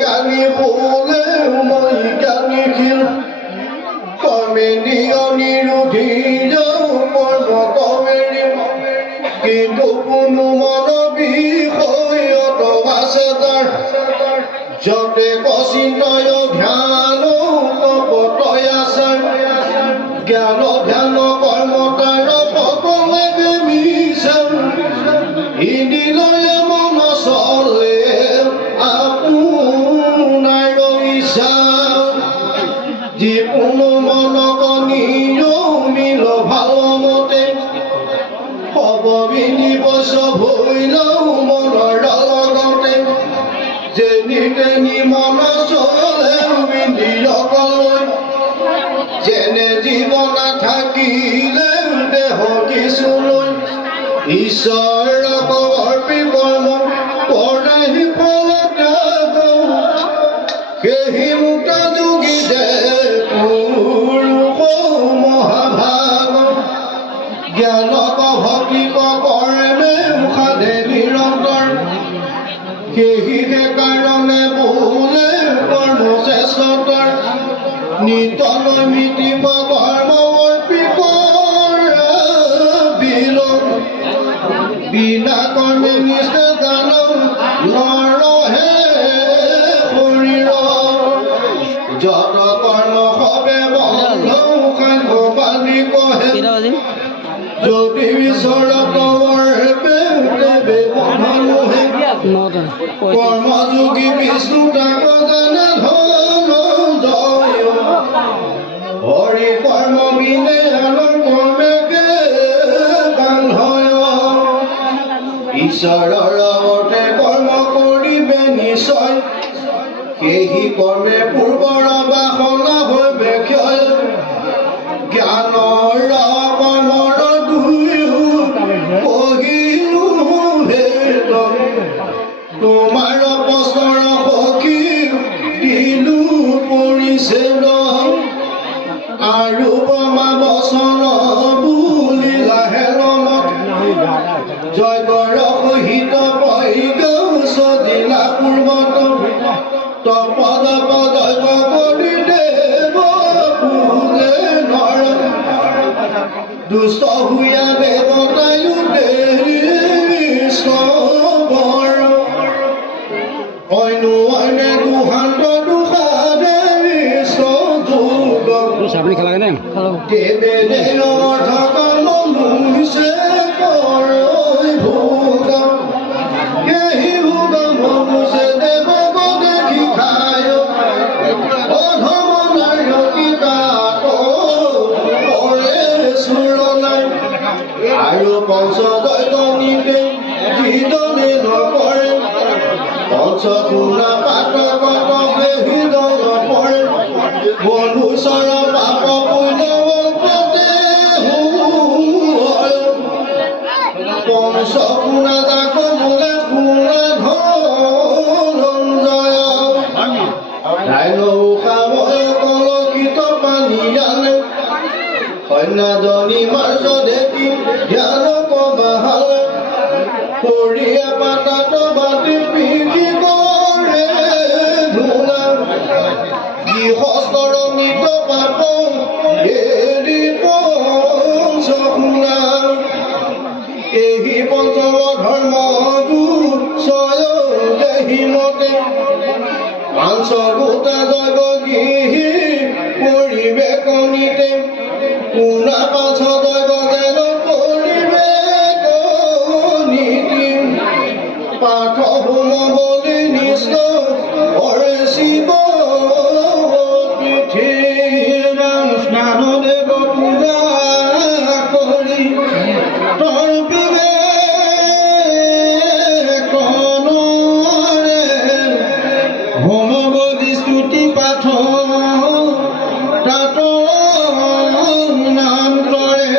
গানি বোলে মই গানিখিল কৰ্মে নিয়নিৰোধী কৰ্ম কমেৰি কিন্তু কোনো মন বিষয়ত আছে তাৰ যতে কচিন্তয় ধ্যান তপতয় আছে জ্ঞান ধ্যান কৰ্ম তাৰ পকলে মিছা ইদিলয় মন চলে আপোনাৰ ইচ্ছা যিকোনো মনক নিয়মিল ভালমতে হ'ব বিনিবচ ভৈলও মনৰ লগতে যেনি তেনি মন চলে বিনিয়কলৈ যেনে জীৱন থাকিলে দেহ কিছুলৈ ঈশ্বৰক অৰ্পি কৰ্ম কৰাই ফলতে সেহি মুক্ত যোগী যে পুৰুষ মহাভাগ জ্ঞানক ভক্তিক কৰ্মে সাধে নিৰন্তৰ সেহি কাৰণে বোলে কৰ্ম শ্ৰেষ্ঠতৰ নিতনৈমিতিক কৰ্ম অৰ্পি কৰা বিনা কৰ্মে নিষ্ঠা দান নৰহে শৰীৰ যত কৰ্ম সবে বন্ধ সাংঘ কহে যদি বিচৰত অৰ্পে বন্ধনুহে কৰ্মযোগী বিষ্ণু তাক জানে ধনঞ্জয় হৰি কৰ্ম বিনে কৰ্মেকে বান্ধয় ঈশ্বৰৰ অৰ্থে কৰ্ম কৰিবে নিশ্চয় সেহি কৰ্মে পূৰ্বৰ বাসনা হৈবে ক্ষয় জ্ঞানৰ কৰ্মৰ দুয়ো কহিলো ভেদ তোমাৰ বছৰ সখী দিলো পৰিছেদ আৰু ব্ৰহ্মা বচন বুলি লাহে ৰমত জয়গৰ সহিত পৈগৌষধিলা পূৰ্বত তপদ পদৈব কৰি দেৱ পূজে নৰ দুষ্ট হুয়া দেৱতায়ো দেৰি সবৰ অইনো অইনে দুহান্ত দুসাদে সদুগ দেৱে দেৱৰ থকা মনুষ্য কৰৈ ভোগ সেহি ভোগ মনুষ্য দেৱক দেখি খায় অধম নাৰকী তাত পৰে চুৰ নাই আৰু পঞ্চদৈতনিতে যিদনে নকৰে পঞ্চগুণা পাতকত হৃদয় পৰে মনুষ্যৰ পাপ পুণ্যতে পঞ্চগুণা যাক বোলে গুণা ধনঞ্জয় নৌকাময় কলকিত পানী আনে সন্ন্যাজনী মাৰ্জ দেখি ধ্যান কবাহালে কৰিয়া পাতাত বাটি পিঠি কৰে ধূলা গৃহস্থৰ নিত পাপ এৰি পঞ্চগুণা এহি পঞ্চম ধৰ্ম দুচয় দেহি মতে পাঞ্চভূতা জৈৱ গৃহী পৰিৱেশ নিতে পুনা পাঁচ জৈৱ যেন পৰিৱেশ নীতি পাঠ হোম বলি নিষ্ঠ হৰে শিৱ পৃথিৰাম স্নান দেৱ পূজা কৰি তৰ্পিবে কণৰে হোম বলি স্তুতি পাঠ তাত নাম কৰে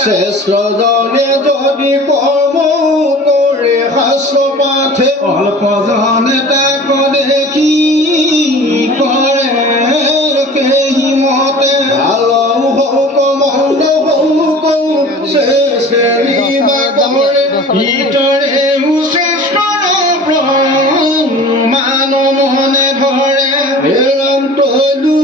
শ্ৰেষ্ঠজনে যদি কৰ্ম কৰে শাস্ত্ৰ পাঠে অল্পজনে তাক দেখি কৰে কেহিমতে ভাল হওক মন্দ হওক শ্ৰেষ্ঠী বা কৰে ইতৰে শ্ৰেষ্ঠ মান মনে ধৰে ৰাম তলু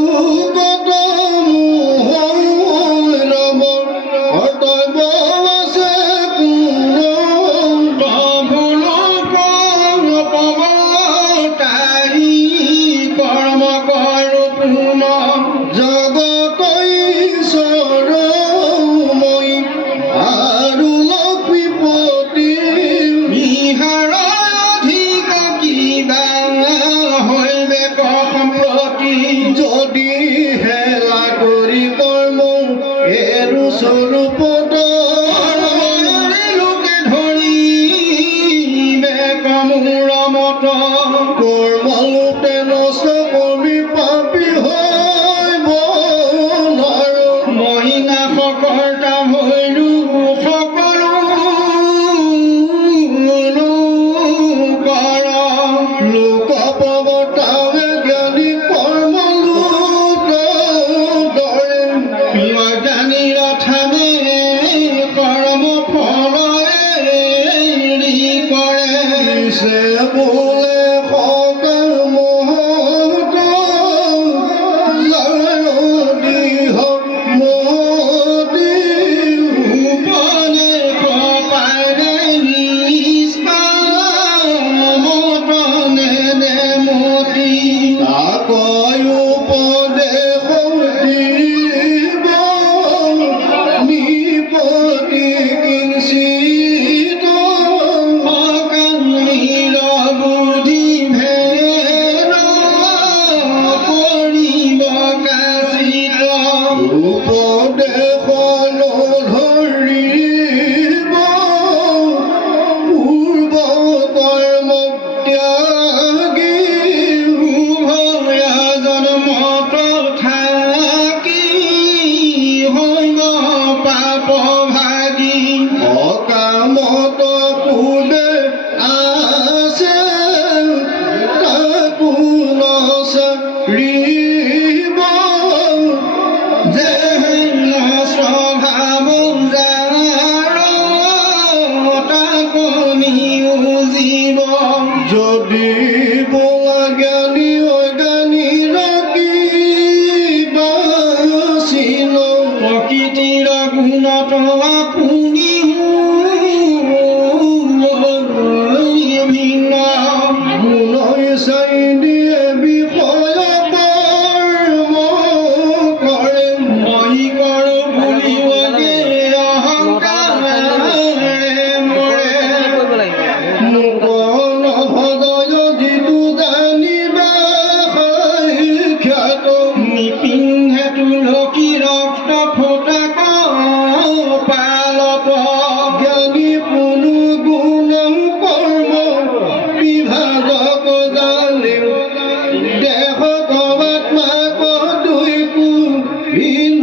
বিন